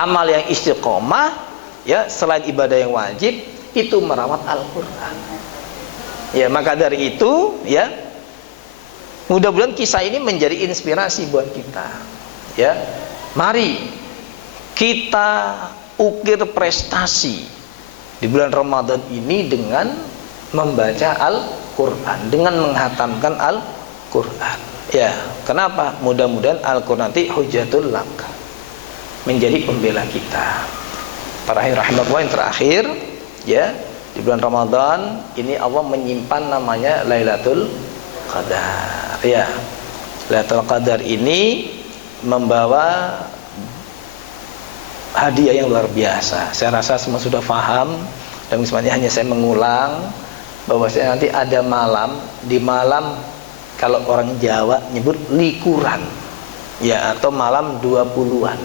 amal yang istiqomah ya, selain ibadah yang wajib itu merawat Al-Quran. Ya maka dari itu ya, mudah-mudahan kisah ini menjadi inspirasi buat kita. Ya, mari kita ukir prestasi di bulan Ramadan ini dengan membaca Al-Quran, dengan menghatamkan Al-Quran. Ya, kenapa? Mudah-mudahan Al-Quran nanti hujatul laka, menjadi pembela kita. Para rahimahullah yang terakhir, ya, di bulan Ramadan ini Allah menyimpan namanya Lailatul Qadar. Ya, Lailatul Qadar ini membawa hadiah yang luar biasa. Saya rasa semua sudah paham, dan semuanya hanya saya mengulang bahwasanya nanti ada malam, di malam kalau orang Jawa nyebut likuran, ya, atau malam 20-an.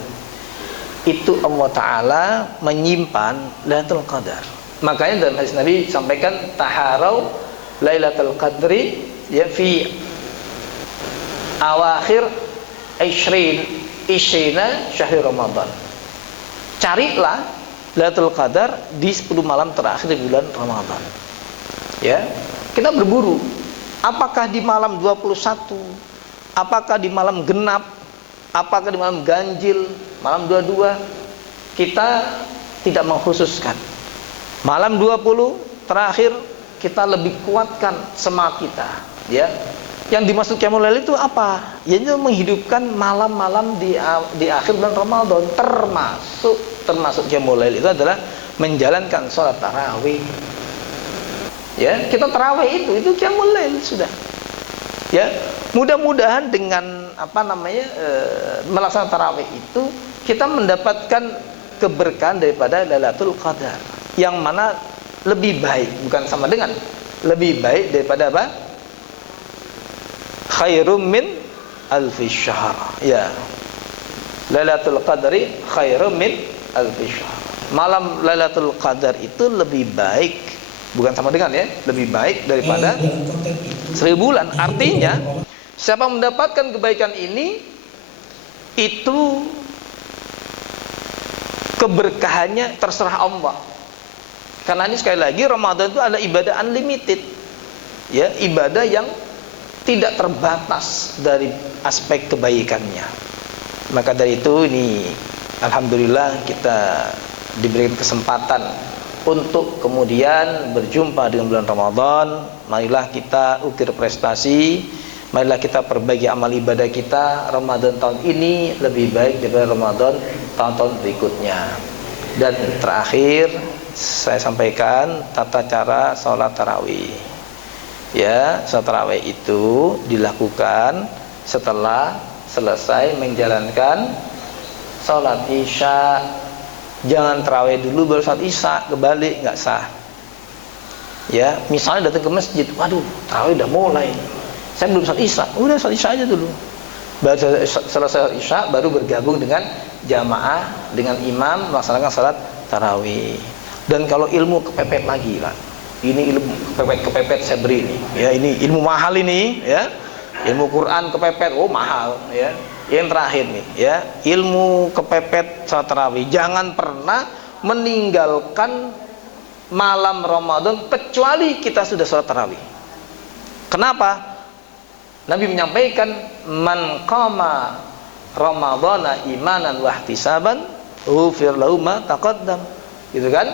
Itu Allah Ta'ala menyimpan Lailatul Qadar. Makanya dalam hadis Nabi sampaikan taharau Lailatul Qadri ya fi awakhir ishrina syahri Ramadan. Carilah Lailatul Qadar di 10 malam terakhir di bulan Ramadan. Ya, kita berburu. Apakah di malam 21? Apakah di malam genap? Apakah di malam ganjil, malam 22? Kita tidak mengkhususkan. Malam 20 terakhir kita lebih kuatkan semangat kita, ya. Yang dimaksud qiyamul lail itu apa? Yaitu menghidupkan malam-malam di akhir bulan Ramadan, termasuk qiyamul lail itu adalah menjalankan sholat tarawih. Ya, kita tarawih itu qiyamul lail sudah. Ya, mudah-mudahan dengan melaksanakan tarawih itu kita mendapatkan keberkahan daripada Lailatul Qadar, yang mana lebih baik, bukan sama dengan, lebih baik daripada apa? Khairum min alfi syahr. Ya, Lailatul Qadri khairum min alfi syahr. Malam Lailatul Qadar itu lebih baik, bukan sama dengan, ya, lebih baik daripada 1000 bulan. Artinya siapa mendapatkan kebaikan ini, itu keberkahannya terserah Allah. Karena ini sekali lagi Ramadan itu adalah ibadah unlimited, ya, ibadah yang tidak terbatas dari aspek kebaikannya. Maka dari itu ini alhamdulillah kita diberikan kesempatan untuk kemudian berjumpa dengan bulan Ramadan. Marilah kita ukir prestasi, Marilah kita perbaiki amal ibadah kita. Ramadan tahun ini lebih baik daripada Ramadan tahun-tahun berikutnya. Dan terakhir saya sampaikan tata cara sholat tarawih. Ya, sholat tarawih itu dilakukan setelah selesai menjalankan sholat isya. Jangan tarawih dulu baru sholat isya, kebalik, nggak sah. Ya, misalnya datang ke masjid, waduh, tarawih udah mulai. Saya belum sholat isya, udah sholat isya aja dulu. Baru selesai isya, baru bergabung dengan jamaah, dengan imam melaksanakan sholat tarawih. Dan kalau ilmu kepepet lagi, Pak. Ini ilmu kepepet saya beri ini. Ya, ini ilmu mahal ini, ya. Ilmu Quran kepepet, oh mahal, ya. Yang terakhir nih, ya, ilmu kepepet sholat tarawih. Jangan pernah meninggalkan malam Ramadan kecuali kita sudah sholat tarawih. Kenapa? Nabi menyampaikan, man qama ramadhana imanan wa ihtisaban ghufir lahu ma taqaddam. Gitu kan?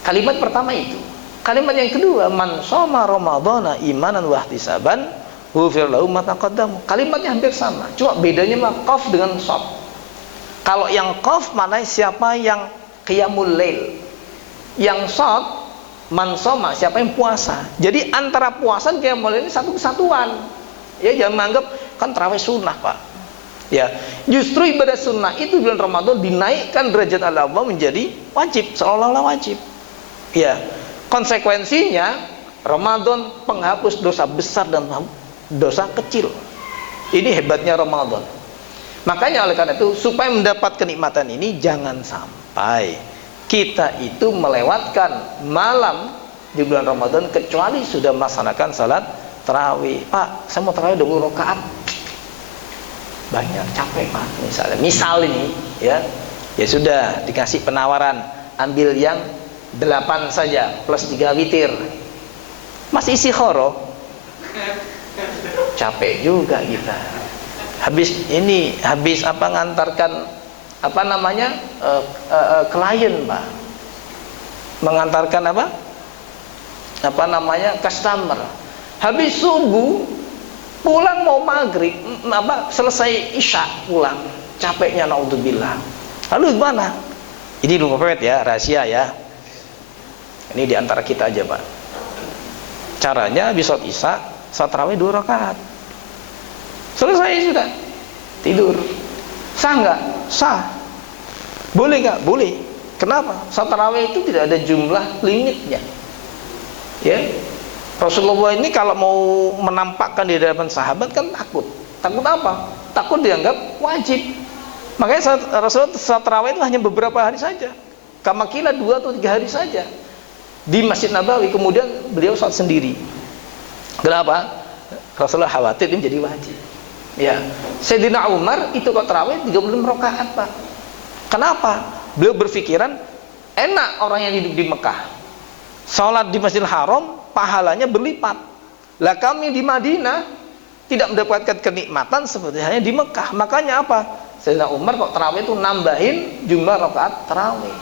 Kalimat pertama itu. Kalimat yang kedua, man shoma ramadhana imanan wa ihtisaban ghufir lahu ma taqaddam. Kalimatnya hampir sama, cuma bedanya mah qaf dengan shad. Kalau yang qaf maknanya siapa yang qiyamul lail. Yang shad man shoma, siapa yang puasa. Jadi antara puasa dan qiyamul lail ini satu kesatuan. Ya, jangan menganggap kan tarawih sunnah, Pak. Ya, justru ibadah sunnah itu bulan Ramadan dinaikkan derajat Allah menjadi wajib, seolah-olah wajib. Ya, konsekuensinya Ramadan penghapus dosa besar dan dosa kecil. Ini hebatnya Ramadan. Makanya oleh karena itu, supaya mendapat kenikmatan ini, jangan sampai kita itu melewatkan malam di bulan Ramadan kecuali sudah melaksanakan salat tarawih. Pak, saya mau tarawih 20 rakaat. Banyak, capek Pak. Misal ini, ya sudah dikasih penawaran, ambil yang 8 saja plus 3 witir. Masih isi khoro. Capek juga kita. Habis apa ngantarkan apa namanya klien, Pak, mengantarkan apa namanya customer. Habis subuh pulang mau maghrib, selesai isya pulang, capeknya naudzubillah. Lalu gimana? Ini lupa pepet ya, rahasia ya. Ini diantara kita aja, Pak. Caranya habis sholat isya, sholat tarawih 2 rakaat. Selesai sudah, tidur. Sah nggak? Sah. Boleh nggak? Boleh. Kenapa? Sholat tarawih itu tidak ada jumlah limitnya. Ya, Rasulullah ini kalau mau menampakkan di hadapan sahabat kan takut. Takut apa? Takut dianggap wajib. Makanya Rasulullah sholat tarawih itu hanya beberapa hari saja. Kamakila 2 atau 3 hari saja di Masjid Nabawi. Kemudian beliau sholat sendiri. Kenapa? Rasulullah khawatir ini jadi wajib. Ya, Sayyidina Umar itu kok tarawih 36 rakaat, Pak. Kenapa? Beliau berpikiran enak orang yang hidup di Mekah. Salat di Masjidil Haram pahalanya berlipat. Lah kami di Madinah tidak mendapatkan kenikmatan seperti hanya di Mekah. Makanya apa? Sayyidina Umar kok tarawih itu nambahin jumlah rakaat tarawih.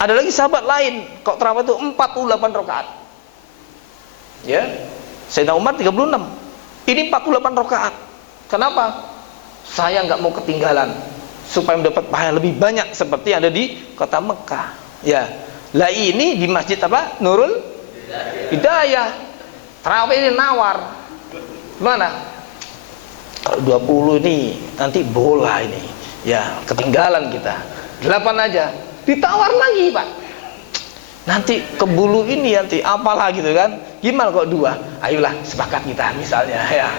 Ada lagi sahabat lain kok tarawih itu 48 rakaat. Ya. Sayyidina Umar 36. Ini 48 rakaat. Kenapa? Saya nggak mau ketinggalan supaya mendapat pahala lebih banyak seperti yang ada di kota Mekah. Ya. Lah ini di masjid apa? Nurul Hidayah. Tarawih ini nawar. Mana? Kalau 20 ini nanti bola ini. Ya, ketinggalan kita. 8 aja. Ditawar lagi, Pak. Nanti kebulu ini nanti apalah gitu kan. Gimana kok 2? Ayolah sepakat kita misalnya ya.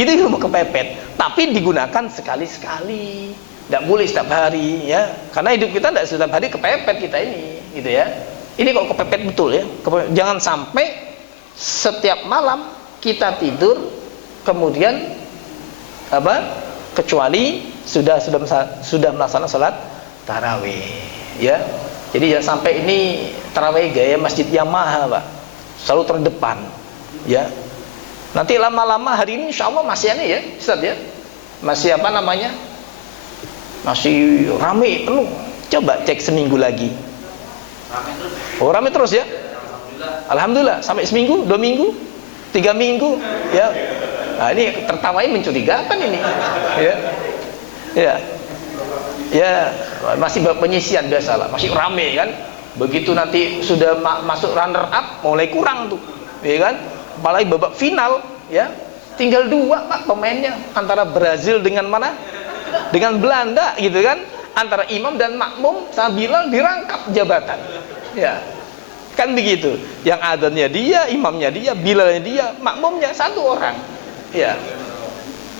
Itu ilmu kepepet, tapi digunakan sekali-sekali. Tidak boleh setiap hari ya. Karena hidup kita tidak setiap hari kepepet kita ini, gitu ya. Ini kok kepepet betul ya. Jangan sampai setiap malam kita tidur kemudian kecuali sudah melaksanakan salat tarawih ya. Jadi jangan sampai ini tarawih gaya masjid Yamaha, Pak. Selalu terdepan ya. Nanti lama-lama hari ini insya Allah masih aneh ya Ustaz ya. Masih masih rame penuh. Coba cek seminggu lagi. Rame terus ya. Alhamdulillah. Sampai seminggu, 2 minggu. 3 minggu, ya. Nah, ini tertawai mencurigakan ini, ya, ya, ya, masih penyisian biasalah, masih rame kan. Begitu nanti sudah masuk runner up, mulai kurang tuh, ya kan. Apalagi babak final, ya, tinggal 2 Pak pemainnya, antara Brazil dengan mana? Dengan Belanda, gitu kan. Antara imam dan makmum sama Bilal dirangkap jabatan, ya. Kan begitu. Yang adzannya dia, imamnya dia, Bilalnya dia, makmumnya 1 orang. Ya.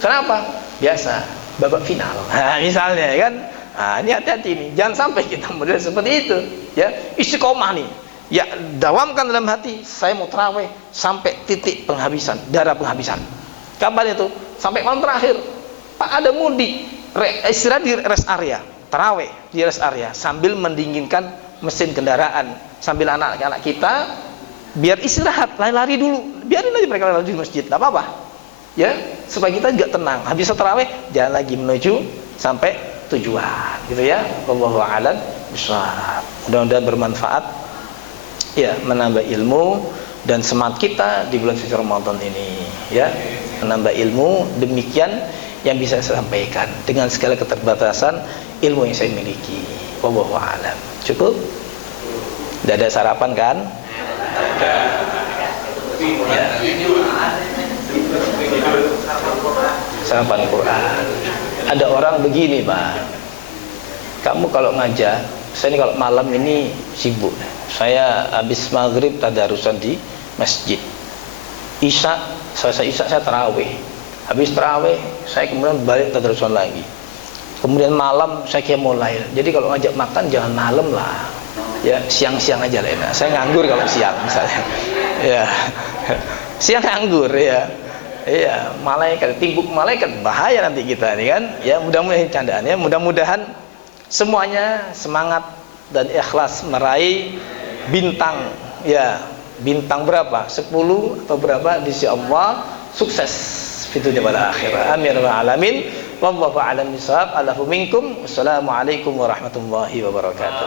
Kenapa? Biasa, babak final. Nah, misalnya kan. Nah, ini hati-hati nih. Jangan sampai kita model seperti itu, ya. Istiqomah nih. Ya, dawamkan dalam hati, saya mau tarawih sampai titik penghabisan, darah penghabisan. Kapan itu? Sampai malam terakhir. Pak, ada mudik, istirahat di rest area, tarawih di rest area sambil mendinginkan mesin kendaraan, sambil anak-anak kita biar istirahat, lari-lari dulu, biarin aja mereka lari di masjid, tidak apa-apa, ya, supaya kita juga tenang. Habis tarawih jalan lagi menuju sampai tujuan, gitu ya. Wallahu a'lam bishawab. Mudah-mudahan bermanfaat, ya, menambah ilmu dan semangat kita di bulan suci Ramadan ini, ya, menambah ilmu. Demikian yang bisa saya sampaikan dengan segala keterbatasan ilmu yang saya miliki. Wallahu a'lam. Cukup? Tidak ada sarapan kan? Ya. Sarapan Quran. Ada orang begini, Pak. Kamu kalau ngajak, saya ini kalau malam ini sibuk. Saya habis maghrib tadarusan di masjid. Isya, selesai Isya saya tarawih. Habis tarawih saya kemudian balik tadarusan lagi. Kemudian malam saya qiyamul lail. Jadi kalau ngajak makan jangan malam lah. Ya, siang-siang aja lah enak. Saya nganggur kalau siang misalnya. Ya. Siang nganggur, ya. Iya, malaikat, timbuk malaikat, bahaya nanti kita nih kan. Ya, mudah-mudahan candaan ya. Mudah-mudahan semuanya semangat dan ikhlas meraih bintang, ya. Bintang berapa? 10 atau berapa di sisi Allah, sukses fitunya pada akhirat. Amin ya rabbal alamin. Wallahu a'lam bishawab. Alafu minkum. Wassalamualaikum warahmatullahi wabarakatuh.